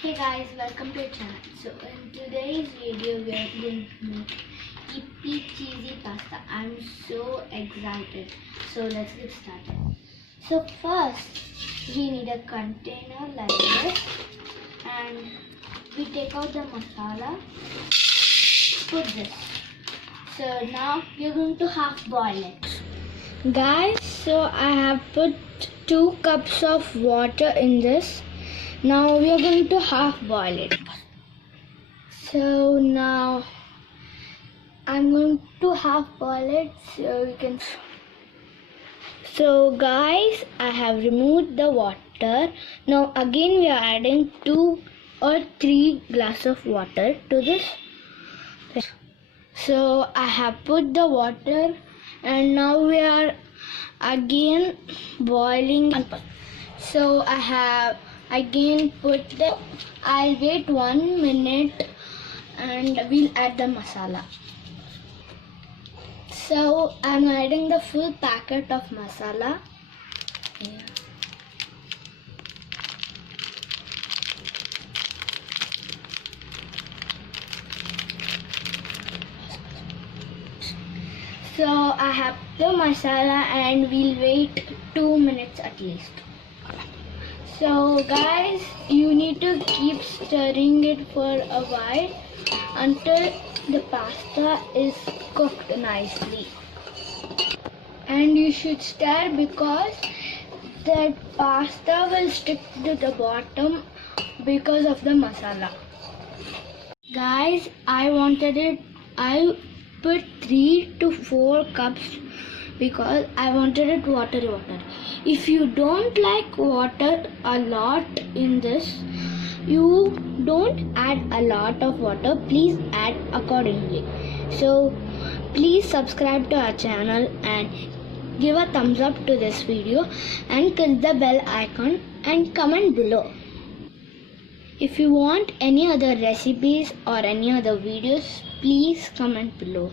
Hey guys, welcome to our channel. So in today's video we are going to make yippee cheesy pasta. I'm so excited. So let's get started. So first we need a container like this, and we take out the masala, put this. So now you're going to half boil it. Guys, so I have put 2 cups of water in this. Now we are going to half boil it. So now I'm going to half boil it so you can. So guys, I have removed the water. Now again we are adding 2 or 3 glasses of water to this. So I have put the water and now we are again boiling. So I have again put the. I'll wait 1 minute and we'll add the masala. So I'm adding the full packet of masala here. So I have the masala and we'll wait 2 minutes at least. So guys, you need to keep stirring it for a while until the pasta is cooked nicely. And you should stir because the pasta will stick to the bottom because of the masala. Guys, I put 3 to 4 cups because I wanted it watery. If you don't like water a lot in this, you don't add a lot of water. Please add accordingly. So please subscribe to our channel and give a thumbs up to this video and click the bell icon and comment below. If you want any other recipes or any other videos, please comment below.